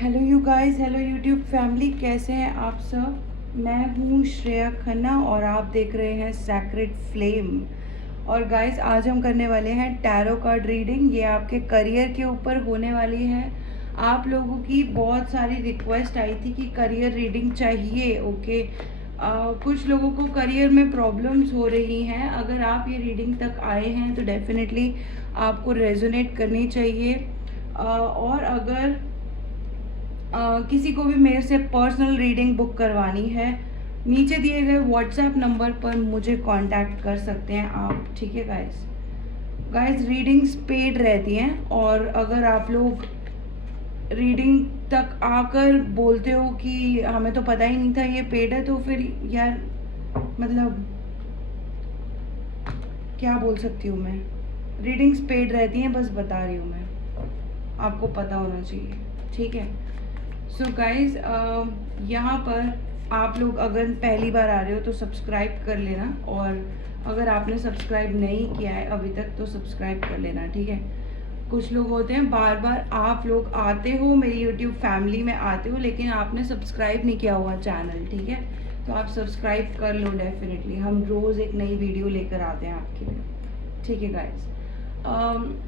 Hello you guys, hello YouTube family, कैसे हैं आप सब। मैं हूँ श्रेया खन्ना और आप देख रहे हैं सैक्रेड फ्लेम। और गाइस, आज हम करने वाले हैं टैरो कार्ड रीडिंग। ये आपके करियर के ऊपर होने वाली है। आप लोगों की बहुत सारी रिक्वेस्ट आई थी कि करियर रीडिंग चाहिए। ओके, कुछ लोगों को करियर में प्रॉब्लम्स हो रही हैं। अगर आप ये रीडिंग तक आए हैं तो डेफिनेटली आपको रेजोनेट करनी चाहिए। और अगर किसी को भी मेरे से पर्सनल रीडिंग बुक करवानी है, नीचे दिए गए व्हाट्सएप नंबर पर मुझे कांटेक्ट कर सकते हैं आप। ठीक है गाइस। गाइस, रीडिंग्स पेड रहती हैं और अगर आप लोग रीडिंग तक आकर बोलते हो कि हमें तो पता ही नहीं था ये पेड है, तो फिर यार मतलब क्या बोल सकती हूँ मैं। रीडिंग्स पेड रहती हैं, बस बता रही हूँ मैं, आपको पता होना चाहिए। ठीक है। सो गाइज, यहाँ पर आप लोग अगर पहली बार आ रहे हो तो सब्सक्राइब कर लेना, और अगर आपने सब्सक्राइब नहीं किया है अभी तक तो सब्सक्राइब कर लेना। ठीक है। कुछ लोग होते हैं, बार बार आप लोग आते हो, मेरी यूट्यूब फैमिली में आते हो, लेकिन आपने सब्सक्राइब नहीं किया हुआ चैनल। ठीक है, तो आप सब्सक्राइब कर लो डेफिनेटली। हम रोज़ एक नई वीडियो लेकर आते हैं आपके लिए। ठीक है गाइज,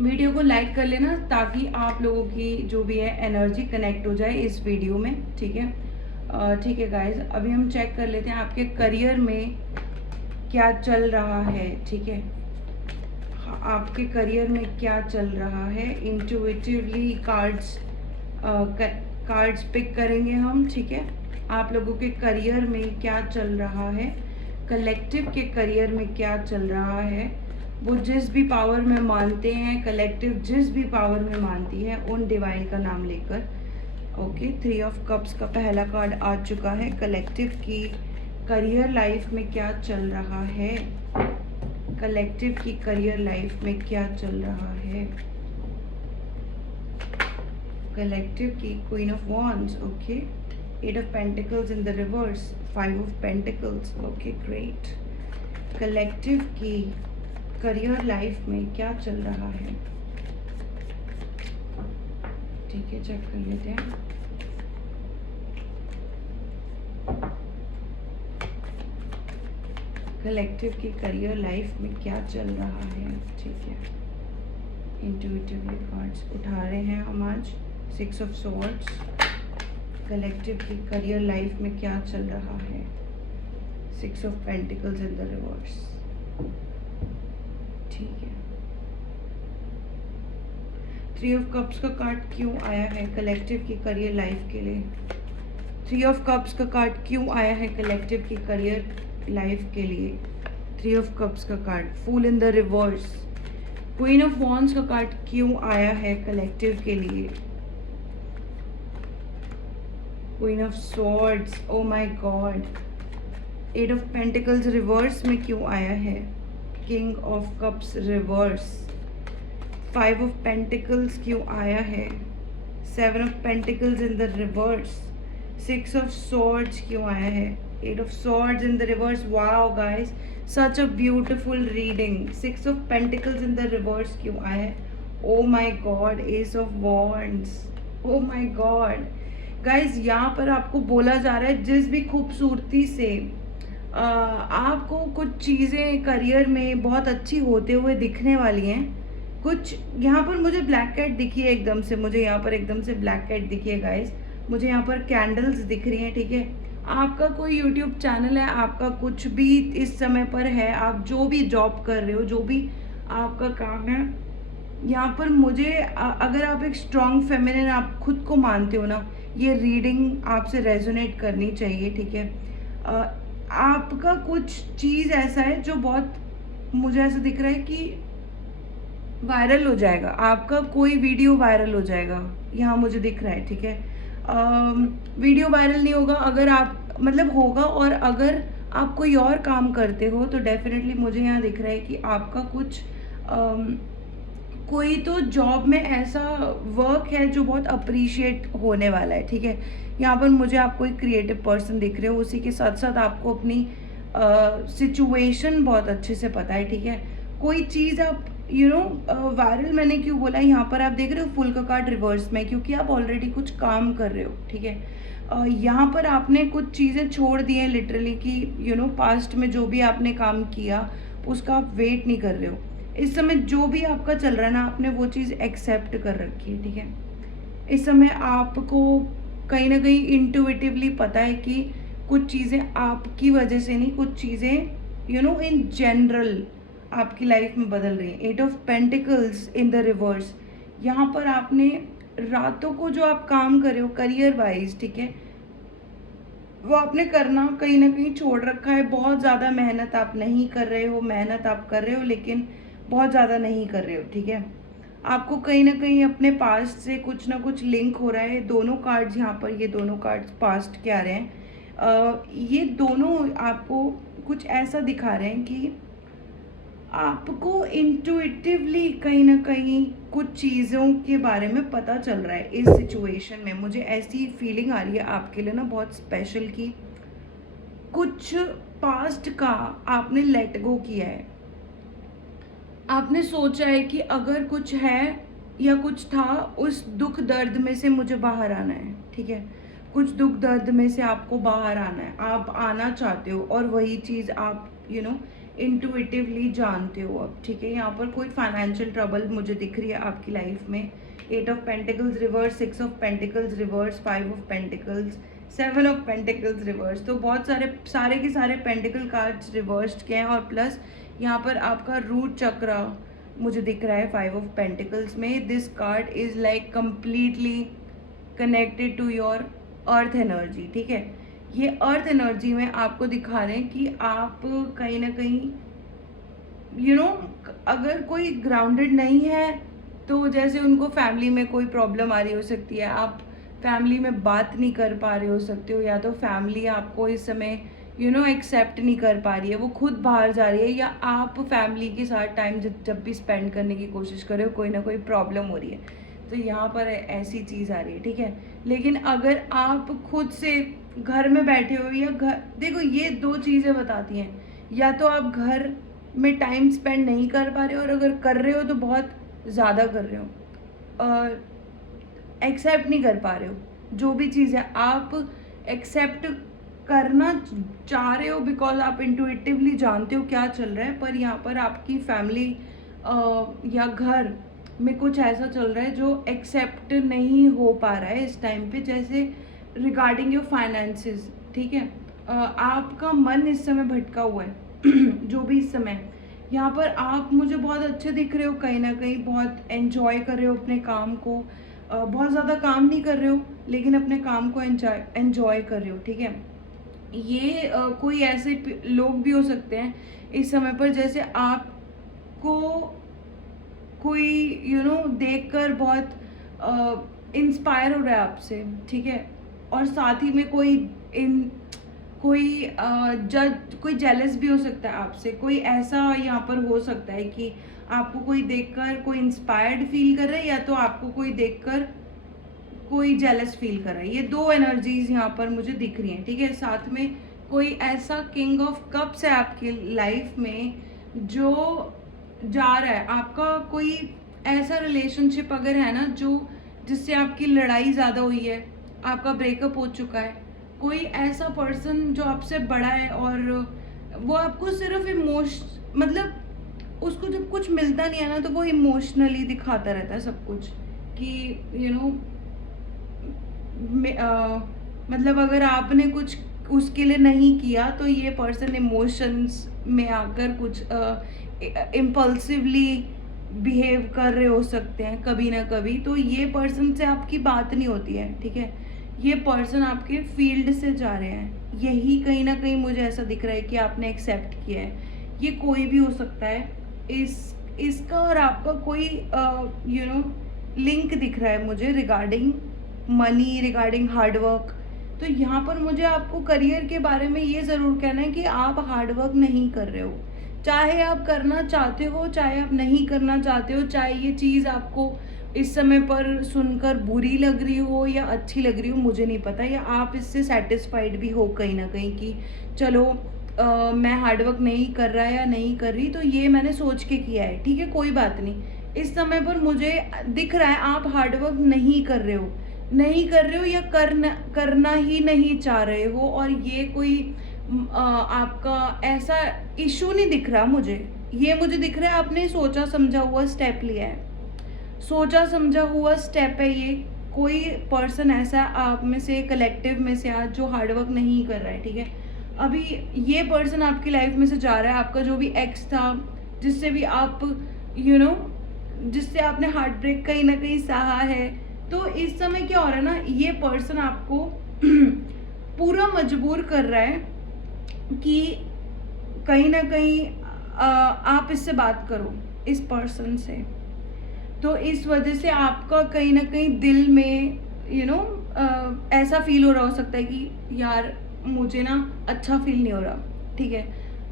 वीडियो को लाइक कर लेना ताकि आप लोगों की जो भी है एनर्जी कनेक्ट हो जाए इस वीडियो में। ठीक है। ठीक है गाइज, अभी हम चेक कर लेते हैं आपके करियर में क्या चल रहा है। ठीक है, आपके करियर में क्या चल रहा है। इंट्यूटिवली कार्ड्स पिक करेंगे हम। ठीक है, आप लोगों के करियर में क्या चल रहा है, कलेक्टिव के करियर में क्या चल रहा है। वो जिस भी पावर में मानते हैं, कलेक्टिव जिस भी पावर में मानती है, उन डिवाइन का नाम लेकर। ओके, 3 ऑफ कप्स का पहला कार्ड आ चुका है। कलेक्टिव की करियर लाइफ में क्या चल रहा है, कलेक्टिव की करियर लाइफ में क्या चल रहा है। कलेक्टिव की queen of wands. Okay, 8 of pentacles in the reverse, 5 of pentacles. Okay great. Collective की करियर लाइफ में क्या चल रहा है। ठीक है, चेक कर लेते हैं। कलेक्टिव की करियर लाइफ में क्या चल रहा है। ठीक है, इंट्यूटिवली कार्ड्स उठा रहे हैं हम आज। 6 ऑफ स्वॉर्ड्स। कलेक्टिव की करियर लाइफ में क्या चल रहा है। 6 of pentacles in the reverse. ठीक है, 3 ऑफ कप्स का कार्ड क्यों आया है कलेक्टिव की करियर लाइफ के लिए। 3 ऑफ कप्स का कार्ड क्यों आया है कलेक्टिव की करियर लाइफ के लिए। 3 ऑफ कप्स का card, fool in the reverse. Queen of wands का कार्ड क्यों आया है कलेक्टिव के लिए। Queen of swords, oh my god. 8 of pentacles reverse में क्यों आया है। King of cups reverse. 5 of pentacles क्यों आया है। 7 of pentacles in the reverse. 6 of swords क्यों आया है। 8 of swords in the reverse. Wow guys, such a beautiful reading. 6 of pentacles in the reverse क्यों आया है। Oh my god, ace of wands. Oh my god guys, यहाँ पर आपको बोला जा रहा है जिस भी खूबसूरती से आपको कुछ चीज़ें करियर में बहुत अच्छी होते हुए दिखने वाली हैं। कुछ यहाँ पर मुझे ब्लैक कैट दिखी है एकदम से, मुझे यहाँ पर एकदम से ब्लैक कैट दिखी है गाइस। मुझे यहाँ पर कैंडल्स दिख रही हैं। ठीक है, आपका कोई यूट्यूब चैनल है, आपका कुछ भी इस समय पर है, आप जो भी जॉब कर रहे हो, जो भी आपका काम है, यहाँ पर मुझे अगर आप एक स्ट्रॉन्ग फेमिनिन आप खुद को मानते हो ना, ये रीडिंग आपसे रेजोनेट करनी चाहिए। ठीक है, आपका कुछ चीज़ ऐसा है जो बहुत, मुझे ऐसा दिख रहा है कि वायरल हो जाएगा, आपका कोई वीडियो वायरल हो जाएगा, यहाँ मुझे दिख रहा है। ठीक है, वीडियो वायरल नहीं होगा, अगर आप मतलब होगा, और अगर आप कोई और काम करते हो तो डेफिनेटली मुझे यहाँ दिख रहा है कि आपका कुछ कोई तो जॉब में ऐसा वर्क है जो बहुत अप्रिशिएट होने वाला है। ठीक है, यहाँ पर मुझे आप कोई क्रिएटिव पर्सन दिख रहे हो, उसी के साथ साथ आपको अपनी सिचुएशन बहुत अच्छे से पता है। ठीक है, कोई चीज़ आप वायरल मैंने क्यों बोला, यहाँ पर आप देख रहे हो फुल का कार्ड रिवर्स में, क्योंकि आप ऑलरेडी कुछ काम कर रहे हो, ठीक है। यहाँ पर आपने कुछ चीज़ें छोड़ दी हैं लिटरली कि पास्ट में जो भी आपने काम किया उसका आप वेट नहीं कर रहे हो। इस समय जो भी आपका चल रहा है ना, आपने वो चीज़ एक्सेप्ट कर रखी है, ठीक है। इस समय आपको कहीं ना कहीं इंट्यूटिवली पता है कि कुछ चीज़ें आपकी वजह से नहीं, कुछ चीज़ें इन जनरल आपकी लाइफ में बदल रही है। 8 of pentacles in the reverse, यहाँ पर आपने रातों को जो आप काम कर रहे हो करियर वाइज, ठीक है, वो आपने करना कहीं ना कहीं छोड़ रखा है। बहुत ज़्यादा मेहनत आप नहीं कर रहे हो, मेहनत आप कर रहे हो लेकिन बहुत ज़्यादा नहीं कर रहे हो, ठीक है। आपको कहीं ना कहीं अपने पास्ट से कुछ ना कुछ लिंक हो रहा है। दोनों कार्ड्स यहाँ पर, ये दोनों कार्ड्स पास्ट के आ रहे हैं। ये दोनों आपको कुछ ऐसा दिखा रहे हैं कि आपको इंट्यूटिवली कहीं ना कहीं कुछ चीज़ों के बारे में पता चल रहा है। इस सिचुएशन में मुझे ऐसी फीलिंग आ रही है आपके लिए ना बहुत स्पेशल, कि कुछ पास्ट का आपने लेट गो किया है। आपने सोचा है कि अगर कुछ है या कुछ था, उस दुख दर्द में से मुझे बाहर आना है, ठीक है। कुछ दुख दर्द में से आपको बाहर आना है, आप आना चाहते हो, और वही चीज़ आप इंट्यूटिवली जानते हो अब, ठीक है। यहाँ पर कोई फाइनेंशियल ट्रबल मुझे दिख रही है आपकी लाइफ में। 8 of pentacles reverse, 6 of pentacles reverse, 5 of pentacles, 7 of pentacles reverse. तो बहुत सारे के सारे पेंटिकल कार्ड्स रिवर्स्ड के हैं, और प्लस यहाँ पर आपका रूट चक्र मुझे दिख रहा है 5 ऑफ पेंटिकल्स में। This card is like completely connected to your earth energy, ठीक है। ये अर्थ एनर्जी में आपको दिखा रहे हैं कि आप कहीं ना कहीं अगर कोई ग्राउंडेड नहीं है तो जैसे उनको फैमिली में कोई प्रॉब्लम आ रही हो सकती है, आप फैमिली में बात नहीं कर पा रहे हो सकते हो, या तो फैमिली आपको इस समय एक्सेप्ट नहीं कर पा रही है, वो खुद बाहर जा रही है, या आप फैमिली के साथ टाइम जब भी स्पेंड करने की कोशिश कर रहे हो कोई ना कोई प्रॉब्लम हो रही है। तो यहाँ पर ऐसी चीज़ आ रही है, ठीक है। लेकिन अगर आप खुद से घर में बैठे हो, या घर, देखो ये दो चीज़ें बताती हैं, या तो आप घर में टाइम स्पेंड नहीं कर पा रहे हो, और अगर कर रहे हो तो बहुत ज़्यादा कर रहे हो, एक्सेप्ट नहीं कर पा रहे हो जो भी चीज़ है। आप एक्सेप्ट करना चाह रहे हो बिकॉज आप इंट्यूटिवली जानते हो क्या चल रहा है, पर यहाँ पर आपकी फैमिली या घर में कुछ ऐसा चल रहा है जो एक्सेप्ट नहीं हो पा रहा है इस टाइम पे, जैसे रिगार्डिंग योर फाइनेंसेस, ठीक है। आपका मन इस समय भटका हुआ है जो भी इस समय यहाँ पर आप मुझे बहुत अच्छे दिख रहे हो, कहीं ना कहीं बहुत एंजॉय कर रहे हो अपने काम को, बहुत ज़्यादा काम नहीं कर रहे हो लेकिन अपने काम को एंजॉय कर रहे हो, ठीक है। ये कोई ऐसे लोग भी हो सकते हैं इस समय पर, जैसे आपको कोई देखकर बहुत इंस्पायर हो रहा है आपसे, ठीक है। और साथ ही में कोई जेलस भी हो सकता है आपसे, कोई ऐसा यहाँ पर हो सकता है कि आपको कोई देखकर कोई इंस्पायर्ड फील कर रहा है, या तो आपको कोई देखकर कोई जेलस फील कर रहा है। ये दो एनर्जीज यहाँ पर मुझे दिख रही हैं, ठीक है। साथ में कोई ऐसा किंग ऑफ कप्स है आपकी लाइफ में जो जा रहा है। आपका कोई ऐसा रिलेशनशिप अगर है ना जो जिससे आपकी लड़ाई ज़्यादा हुई है, आपका ब्रेकअप हो चुका है, कोई ऐसा पर्सन जो आपसे बड़ा है और वो आपको सिर्फ मतलब उसको जब कुछ मिलता नहीं है ना तो वो इमोशनली दिखाता रहता है सब कुछ, कि मतलब अगर आपने कुछ उसके लिए नहीं किया तो ये पर्सन इमोशंस में आकर कुछ इम्पल्सिवली बिहेव कर रहे हो सकते हैं कभी ना कभी। तो ये पर्सन से आपकी बात नहीं होती है, ठीक है। ये पर्सन आपके फील्ड से जा रहे हैं, यही कहीं ना कहीं मुझे ऐसा दिख रहा है कि आपने एक्सेप्ट किया है। ये कोई भी हो सकता है, इसका और आपका कोई लिंक दिख रहा है मुझे रिगार्डिंग मनी, रिगार्डिंग हार्डवर्क। तो यहाँ पर मुझे आपको करियर के बारे में ये ज़रूर कहना है कि आप हार्डवर्क नहीं कर रहे हो, चाहे आप करना चाहते हो चाहे आप नहीं करना चाहते हो, चाहे ये चीज़ आपको इस समय पर सुनकर बुरी लग रही हो या अच्छी लग रही हो मुझे नहीं पता, या आप इससे सेटिस्फाइड भी हो कहीं ना कहीं कि चलो मैं हार्डवर्क नहीं कर रहा या नहीं कर रही, तो ये मैंने सोच के किया है, ठीक है, कोई बात नहीं। इस समय पर मुझे दिख रहा है आप हार्डवर्क नहीं कर रहे हो, नहीं कर रहे हो या करना ही नहीं चाह रहे हो, और ये कोई आपका ऐसा इशू नहीं दिख रहा मुझे। ये मुझे दिख रहा है आपने सोचा समझा हुआ स्टेप लिया है, सोचा समझा हुआ स्टेप है ये। कोई पर्सन ऐसा आप में से, कलेक्टिव में से आज जो हार्डवर्क नहीं कर रहा है, ठीक है। अभी ये पर्सन आपकी लाइफ में से जा रहा है, आपका जो भी एक्स था, जिससे भी आप जिससे आपने हार्ट ब्रेक कहीं ना कहीं सहा है, तो इस समय क्या हो रहा है ना, ये पर्सन आपको पूरा मजबूर कर रहा है कि कहीं ना कहीं आप इससे बात करो, इस पर्सन से। तो इस वजह से आपका कहीं ना कहीं दिल में ऐसा फील हो रहा हो सकता है कि यार मुझे ना अच्छा फील नहीं हो रहा, ठीक है।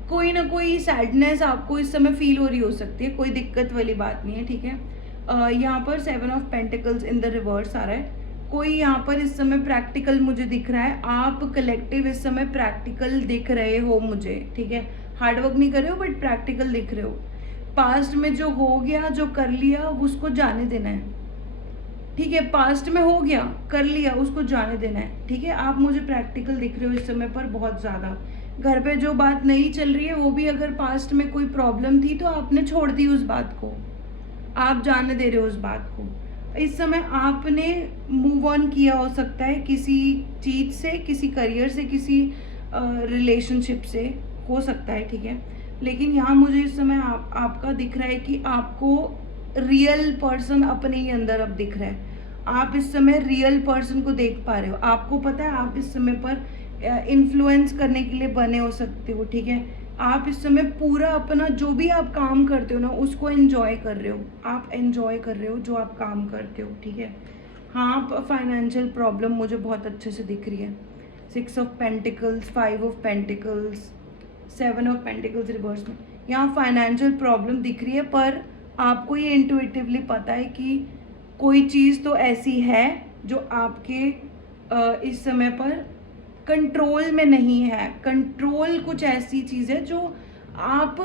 कोई ना कोई सैडनेस आपको इस समय फील हो रही हो सकती है, कोई दिक्कत वाली बात नहीं है, ठीक है। यहाँ पर 7 of pentacles in the rivers आ रहा है। कोई यहाँ पर इस समय प्रैक्टिकल मुझे दिख रहा है, आप कलेक्टिव इस समय प्रैक्टिकल दिख रहे हो मुझे, ठीक है। हार्डवर्क नहीं कर रहे हो बट प्रैक्टिकल दिख रहे हो। पास्ट में जो हो गया, जो कर लिया, उसको जाने देना है, ठीक है। पास्ट में हो गया, कर लिया, उसको जाने देना है, ठीक है। आप मुझे प्रैक्टिकल दिख रहे हो इस समय पर बहुत ज़्यादा। घर पे जो बात नहीं चल रही है, वो भी अगर पास्ट में कोई प्रॉब्लम थी तो आपने छोड़ दी उस बात को, आप जाने दे रहे हो उस बात को। इस समय आपने मूव ऑन किया हो सकता है किसी चीज़ से, किसी करियर से, किसी रिलेशनशिप से हो सकता है, ठीक है। लेकिन यहाँ मुझे इस समय आपका दिख रहा है कि आपको रियल पर्सन अपने ही अंदर अब दिख रहा है। आप इस समय रियल पर्सन को देख पा रहे हो। आपको पता है आप इस समय पर इन्फ्लुएंस करने के लिए बने हो सकते हो, ठीक है। आप इस समय पूरा अपना जो भी आप काम करते हो ना, उसको एंजॉय कर रहे हो, आप एंजॉय कर रहे हो जो आप काम करते हो, ठीक है। हाँ, फाइनेंशियल प्रॉब्लम मुझे बहुत अच्छे से दिख रही है। 6 of pentacles, 5 of pentacles, 7 of pentacles reverse में यहाँ फाइनेंशियल प्रॉब्लम दिख रही है, पर आपको ये इंट्यूटिवली पता है कि कोई चीज़ तो ऐसी है जो आपके इस समय पर कंट्रोल में नहीं है। कंट्रोल कुछ ऐसी चीज़ है जो आप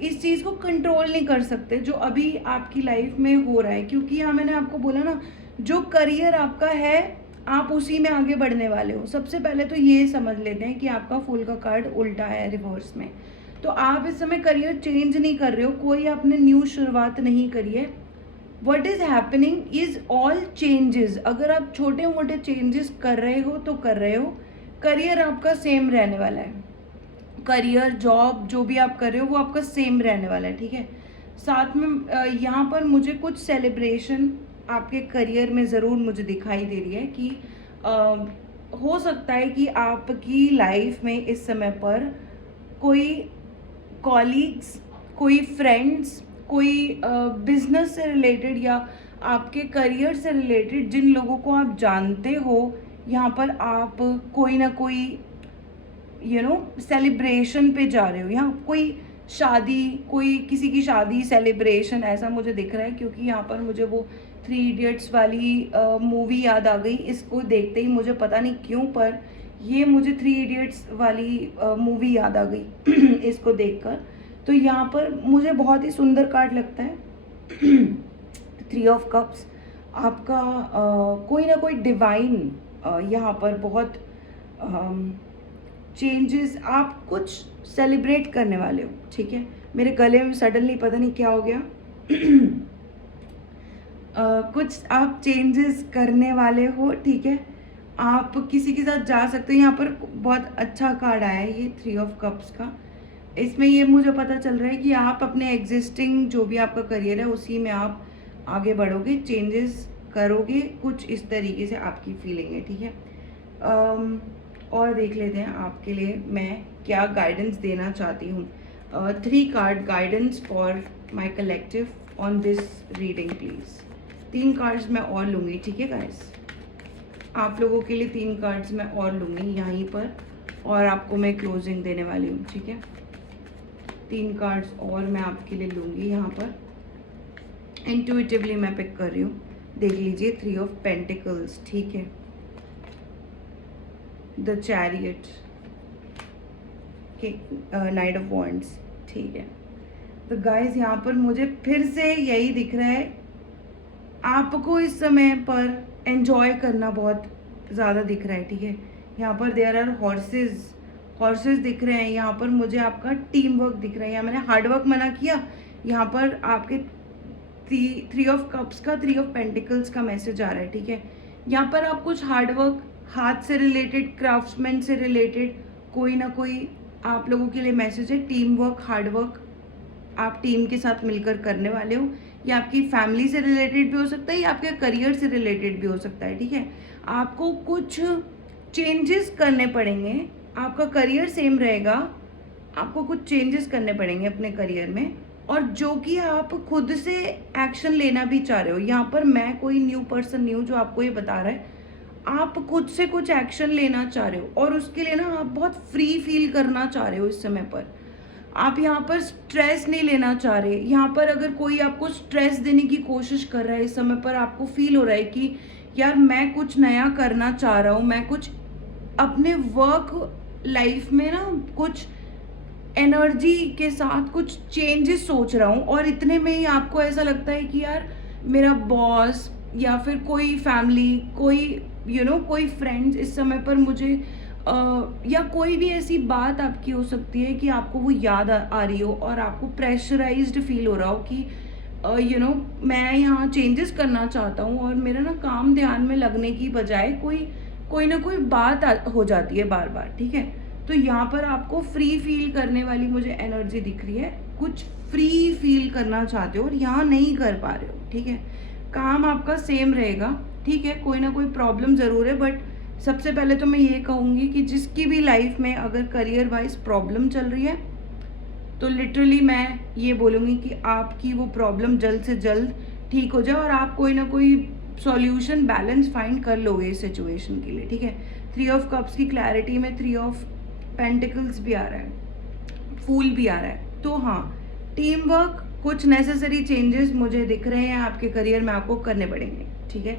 इस चीज़ को कंट्रोल नहीं कर सकते, जो अभी आपकी लाइफ में हो रहा है। क्योंकि यहाँ मैंने आपको बोला ना, जो करियर आपका है आप उसी में आगे बढ़ने वाले हो। सबसे पहले तो ये समझ लेते हैं कि आपका फूल का कार्ड उल्टा है रिवर्स में, तो आप इस समय करियर चेंज नहीं कर रहे हो, कोई आपने न्यू शुरुआत नहीं करी है। What is happening is all changes. अगर आप छोटे मोटे चेंजेस कर रहे हो तो कर रहे हो, करियर आपका सेम रहने वाला है। करियर, जॉब, जो भी आप कर रहे हो वो आपका सेम रहने वाला है, ठीक है। साथ में यहाँ पर मुझे कुछ सेलिब्रेशन आपके करियर में ज़रूर मुझे दिखाई दे रही है कि हो सकता है कि आपकी लाइफ में इस समय पर कोई कॉलीग्स, कोई फ्रेंड्स, कोई बिजनेस से रिलेटेड या आपके करियर से रिलेटेड जिन लोगों को आप जानते हो, यहाँ पर आप कोई ना कोई सेलिब्रेशन पे जा रहे हो। यहाँ कोई शादी, कोई किसी की शादी, सेलिब्रेशन, ऐसा मुझे दिख रहा है। क्योंकि यहाँ पर मुझे वो 3 इडियट्स वाली मूवी याद आ गई। इसको देखते ही मुझे पता नहीं क्यों, पर ये मुझे 3 इडियट्स वाली मूवी याद आ गई इसको देखकर। तो यहाँ पर मुझे बहुत ही सुंदर कार्ड लगता है 3 ऑफ कप्स। आपका कोई ना कोई डिवाइन यहाँ पर बहुत चेंजेस, आप कुछ सेलिब्रेट करने वाले हो, ठीक है। मेरे गले में सडनली पता नहीं क्या हो गया कुछ आप चेंजेस करने वाले हो, ठीक है। आप किसी के साथ जा सकते हो। यहाँ पर बहुत अच्छा कार्ड आया है ये 3 ऑफ कप्स का। इसमें ये मुझे पता चल रहा है कि आप अपने एग्जिस्टिंग जो भी आपका करियर है उसी में आप आगे बढ़ोगे, चेंजेस करोगे, कुछ इस तरीके से आपकी फीलिंग है, ठीक है। और देख लेते हैं आपके लिए मैं क्या गाइडेंस देना चाहती हूँ। 3 card guidance for my collective on this reading please. 3 cards मैं और लूँगी, ठीक है गाइस। आप लोगों के लिए 3 कार्ड्स मैं और लूँगी यहीं पर, और आपको मैं क्लोजिंग देने वाली हूँ, ठीक है। 3 कार्ड्स और मैं आपके लिए लूँगी यहाँ पर। इंट्यूटिवली मैं पिक कर रही हूँ, देख लीजिए। 3 ऑफ पेंटिकल्स, ठीक है। The chariot, okay, night of wands, ठीक है। तो गाइस यहाँ पर मुझे फिर से यही दिख रहा है, आपको इस समय पर एंजॉय करना बहुत ज़्यादा दिख रहा है, ठीक है। यहाँ पर देयर आर हॉर्सेस दिख रहे हैं, यहाँ पर मुझे आपका टीम वर्क दिख रहा है। यहाँ मैंने हार्ड वर्क मना किया, यहाँ पर आपके थ्री ऑफ कप्स का, थ्री ऑफ पेंटिकल्स का मैसेज आ रहा है, ठीक है। यहाँ पर आप कुछ हार्ड वर्क, हाथ से रिलेटेड, क्राफ्ट्समैन से रिलेटेड कोई ना कोई आप लोगों के लिए मैसेज है। टीम वर्क, हार्ड वर्क आप टीम के साथ मिलकर करने वाले हो। ये आपकी फैमिली से रिलेटेड भी हो सकता है, या आपके करियर से रिलेटेड भी हो सकता है, ठीक है। आपको कुछ चेंजेस करने पड़ेंगे, आपका करियर सेम रहेगा, आपको कुछ चेंजेस करने पड़ेंगे अपने करियर में, और जो कि आप खुद से एक्शन लेना भी चाह रहे हो। यहाँ पर मैं कोई न्यू पर्सन नहीं हूँ जो आपको ये बता रहा है, आप खुद से कुछ एक्शन लेना चाह रहे हो, और उसके लिए ना आप बहुत फ्री फील करना चाह रहे हो इस समय पर। आप यहाँ पर स्ट्रेस नहीं लेना चाह रहे। यहाँ पर अगर कोई आपको स्ट्रेस देने की कोशिश कर रहा है इस समय पर, आपको फील हो रहा है कि यार मैं कुछ नया करना चाह रहा हूँ, मैं कुछ अपने वर्क लाइफ में ना कुछ एनर्जी के साथ कुछ चेंजेस सोच रहा हूँ, और इतने में ही आपको ऐसा लगता है कि यार मेरा बॉस या फिर कोई फैमिली, कोई कोई फ्रेंड्स इस समय पर मुझे या कोई भी ऐसी बात आपकी हो सकती है कि आपको वो याद आ रही हो, और आपको प्रेशराइज्ड फील हो रहा हो कि मैं यहाँ चेंजेस करना चाहता हूँ, और मेरा ना काम ध्यान में लगने की बजाय कोई ना कोई बात हो जाती है बार बार, ठीक है। तो यहाँ पर आपको फ्री फील करने वाली मुझे एनर्जी दिख रही है, कुछ फ्री फील करना चाहते हो और यहाँ नहीं कर पा रहे हो, ठीक है। काम आपका सेम रहेगा, ठीक है, कोई ना कोई प्रॉब्लम ज़रूर है, बट सबसे पहले तो मैं ये कहूँगी कि जिसकी भी लाइफ में अगर करियर वाइज प्रॉब्लम चल रही है, तो लिटरली मैं ये बोलूँगी कि आपकी वो प्रॉब्लम जल्द से जल्द ठीक हो जाए, और आप कोई ना कोई सॉल्यूशन, बैलेंस फाइंड कर लोगे इस सिचुएशन के लिए, ठीक है। थ्री ऑफ कप्स की क्लैरिटी में थ्री ऑफ पेंटिकल्स भी आ रहा है, फूल भी आ रहा है। तो हाँ, टीम वर्क, कुछ नेसेसरी चेंजेस मुझे दिख रहे हैं आपके करियर में आपको करने पड़ेंगे, ठीक है।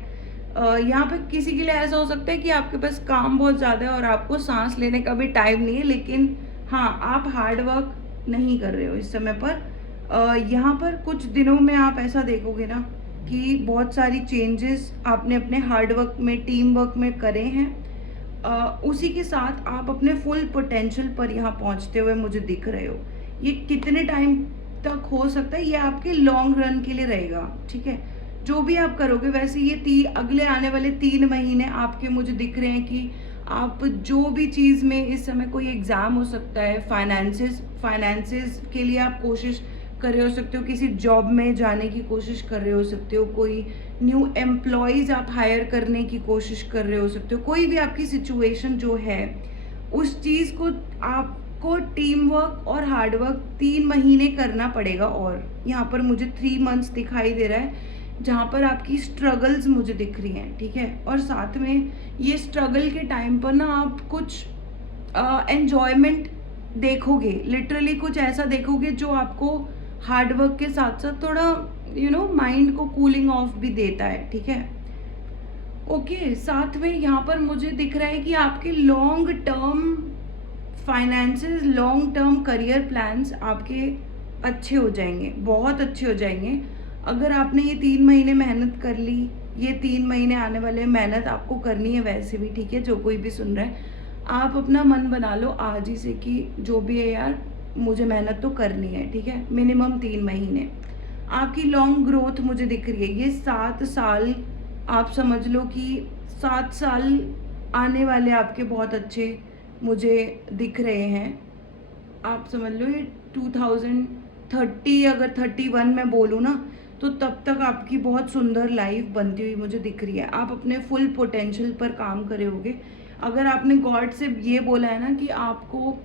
यहाँ पे किसी के लिए ऐसा हो सकता है कि आपके पास काम बहुत ज़्यादा है और आपको सांस लेने का भी टाइम नहीं है, लेकिन हाँ, आप हार्ड वर्क नहीं कर रहे हो इस समय पर। यहाँ पर कुछ दिनों में आप ऐसा देखोगे ना कि बहुत सारी चेंजेस आपने अपने हार्ड वर्क में, टीम वर्क में करे हैं। उसी के साथ आप अपने फुल पोटेंशियल पर यहाँ पहुँचते हुए मुझे दिख रहे हो। ये कितने टाइम तक हो सकता है, ये आपके लॉन्ग रन के लिए रहेगा, ठीक है। जो भी आप करोगे, वैसे ये अगले आने वाले 3 महीने आपके मुझे दिख रहे हैं कि आप जो भी चीज़ में, इस समय कोई एग्ज़ाम हो सकता है, फाइनेंसेस के लिए आप कोशिश कर रहे हो सकते हो, किसी जॉब में जाने की कोशिश कर रहे हो सकते हो, कोई न्यू एम्प्लॉयज़ आप हायर करने की कोशिश कर रहे हो सकते हो, कोई भी आपकी सिचुएशन जो है, उस चीज़ को आपको टीम वर्क और हार्ड वर्क 3 महीने करना पड़ेगा। और यहाँ पर मुझे 3 मंथ्स दिखाई दे रहा है, जहाँ पर आपकी स्ट्रगल्स मुझे दिख रही हैं, ठीक है। और साथ में ये स्ट्रगल के टाइम पर ना आप कुछ एन्जॉयमेंट देखोगे, लिटरली कुछ ऐसा देखोगे जो आपको हार्ड वर्क के साथ साथ थोड़ा माइंड को कूलिंग ऑफ भी देता है, ठीक है। ओके, साथ में यहाँ पर मुझे दिख रहा है कि आपके long term finances, long term career plans आपके अच्छे हो जाएंगे, बहुत अच्छे हो जाएंगे। अगर आपने ये 3 महीने मेहनत कर ली, ये 3 महीने आने वाले मेहनत आपको करनी है वैसे भी, ठीक है। जो कोई भी सुन रहा है, आप अपना मन बना लो आज ही से कि जो भी है यार, मुझे मेहनत तो करनी है, ठीक है। मिनिमम 3 महीने आपकी लॉन्ग ग्रोथ मुझे दिख रही है। ये 7 साल आप समझ लो कि 7 साल आने वाले आपके बहुत अच्छे मुझे दिख रहे हैं। आप समझ लो ये 2030, अगर 31 में बोलूँ ना, तो तब तक आपकी बहुत सुंदर लाइफ बनती हुई मुझे दिख रही है। आप अपने फुल पोटेंशियल पर काम करे होगे। अगर आपने गॉड से ये बोला है ना कि आपको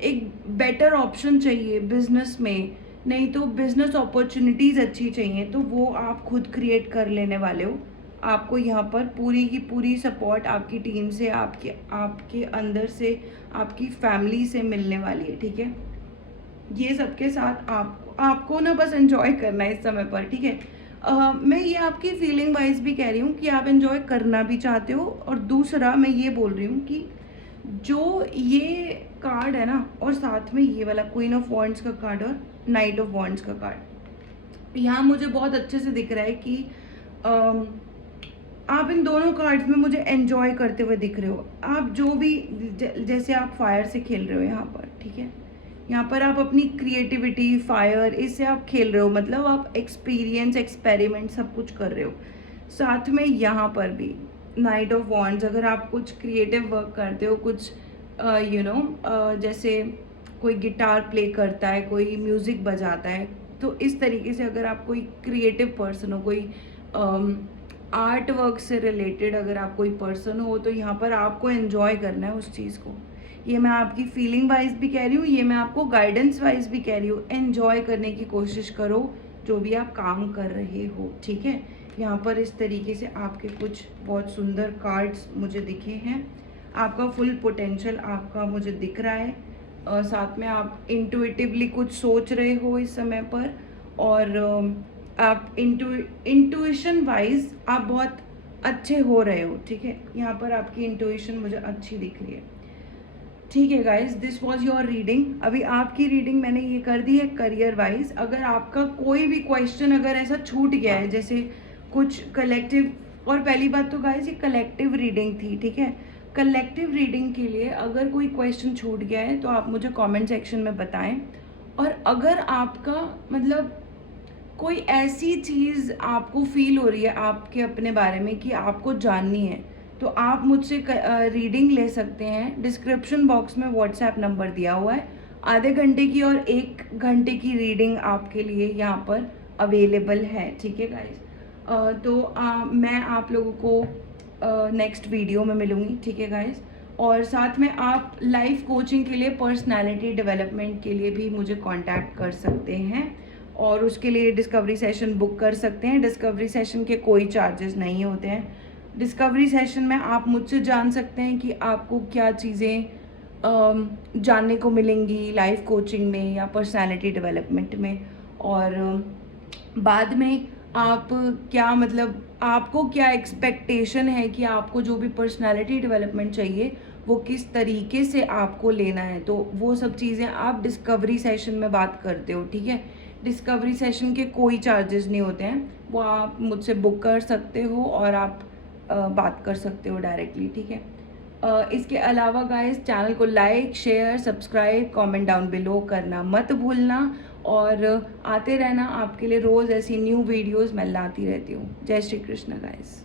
एक बेटर ऑप्शन चाहिए बिजनेस में, नहीं तो बिजनेस अपॉर्चुनिटीज़ अच्छी चाहिए, तो वो आप खुद क्रिएट कर लेने वाले हो। आपको यहाँ पर पूरी की पूरी सपोर्ट आपकी टीम से, आपके अंदर से, आपकी फैमिली से मिलने वाली है, ठीक है। ये सबके साथ आपको ना बस एंजॉय करना है इस समय पर, ठीक है। मैं ये आपकी फीलिंग वाइज भी कह रही हूँ कि आप एंजॉय करना भी चाहते हो, और दूसरा मैं ये बोल रही हूँ कि जो ये कार्ड है ना, और साथ में ये वाला क्वीन ऑफ वॉन्ड्स का कार्ड और नाइट ऑफ वॉन्ड्स का कार्ड, यहाँ मुझे बहुत अच्छे से दिख रहा है कि आप इन दोनों कार्ड्स में मुझे एंजॉय करते हुए दिख रहे हो। आप जो भी जैसे आप फायर से खेल रहे हो यहाँ पर, ठीक है, यहाँ पर आप अपनी क्रिएटिविटी फायर इससे आप खेल रहे हो, मतलब आप एक्सपीरियंस एक्सपेरिमेंट सब कुछ कर रहे हो। साथ में यहाँ पर भी नाइट ऑफ वॉन्ड्स, अगर आप कुछ क्रिएटिव वर्क करते हो, कुछ जैसे कोई गिटार प्ले करता है, कोई म्यूज़िक बजाता है, तो इस तरीके से अगर आप कोई क्रिएटिव पर्सन हो, कोई आर्ट वर्क से रिलेटेड अगर आप कोई पर्सन हो, तो यहाँ पर आपको एंजॉय करना है उस चीज़ को। ये मैं आपकी फीलिंग वाइज भी कह रही हूँ, ये मैं आपको गाइडेंस वाइज भी कह रही हूँ। एंजॉय करने की कोशिश करो जो भी आप काम कर रहे हो, ठीक है। यहाँ पर इस तरीके से आपके कुछ बहुत सुंदर कार्ड्स मुझे दिखे हैं। आपका फुल पोटेंशियल आपका मुझे दिख रहा है, और साथ में आप इंटुइटिवली कुछ सोच रहे हो इस समय पर, और आप इंटुइशन वाइज आप बहुत अच्छे हो रहे हो, ठीक है। यहाँ पर आपकी इंटुइशन मुझे अच्छी दिख रही है, ठीक है guys. This was your reading. अभी आपकी रीडिंग मैंने ये कर दी है करियर वाइज। अगर आपका कोई भी क्वेश्चन अगर ऐसा छूट गया है, जैसे कुछ कलेक्टिव, और पहली बात तो गाइज ये कलेक्टिव रीडिंग थी, ठीक है। कलेक्टिव रीडिंग के लिए अगर कोई क्वेश्चन छूट गया है तो आप मुझे कमेंट सेक्शन में बताएं। और अगर आपका मतलब कोई ऐसी चीज़ आपको फील हो रही है आपके अपने बारे में कि आपको जाननी है, तो आप मुझसे रीडिंग ले सकते हैं। डिस्क्रिप्शन बॉक्स में व्हाट्सएप नंबर दिया हुआ है। आधे घंटे की और 1 घंटे की रीडिंग आपके लिए यहाँ पर अवेलेबल है, ठीक है गाइज। मैं आप लोगों को नेक्स्ट वीडियो में मिलूँगी, ठीक है गाइज। और साथ में आप लाइफ कोचिंग के लिए, पर्सनालिटी डेवलपमेंट के लिए भी मुझे कांटेक्ट कर सकते हैं, और उसके लिए डिस्कवरी सेशन बुक कर सकते हैं। डिस्कवरी सेशन के कोई चार्जेस नहीं होते हैं। डिस्कवरी सेशन में आप मुझसे जान सकते हैं कि आपको क्या चीज़ें जानने को मिलेंगी लाइफ कोचिंग में या पर्सनालिटी डेवलपमेंट में, और बाद में आप क्या मतलब आपको क्या एक्सपेक्टेशन है कि आपको जो भी पर्सनालिटी डेवलपमेंट चाहिए वो किस तरीके से आपको लेना है, तो वो सब चीज़ें आप डिस्कवरी सेशन में बात करते हो, ठीक है। डिस्कवरी सेशन के कोई चार्जेस नहीं होते हैं, वो आप मुझसे बुक कर सकते हो और आप बात कर सकते हो डायरेक्टली, ठीक है। इसके अलावा गाइस चैनल को like share subscribe comment down below करना मत भूलना, और आते रहना, आपके लिए रोज़ ऐसी न्यू वीडियोस मैं लाती रहती हूँ। जय श्री कृष्ण गाइस।